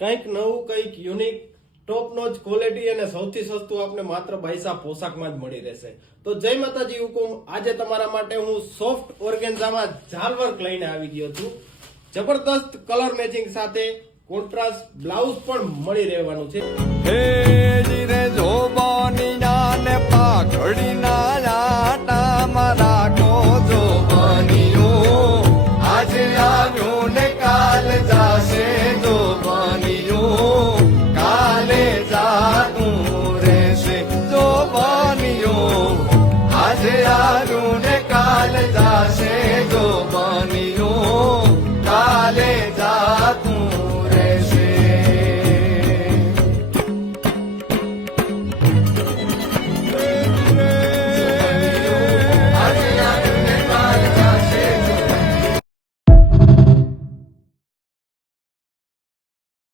કંઈક નવું, કંઈક યુનિક, ટોપ નોચ ક્વોલિટી અને સૌથી સસ્તું આપણે માત્ર બાઈસા પોશાકમાં જ મળી રહેશે. તો જય માતાજી હુકુમ. આજે તમારા માટે હું સોફ્ટ ઓર્ગેન્ઝામાં ઝાલ વર્ક લઈને આવી ગયો છું. જબરદસ્ત કલર મેચિંગ સાથે કોન્ટ્રાસ્ટ બ્લાઉઝ પણ મળી રહેવાનું છે. હે જીરે જોબાની ના ને પાઘડી ના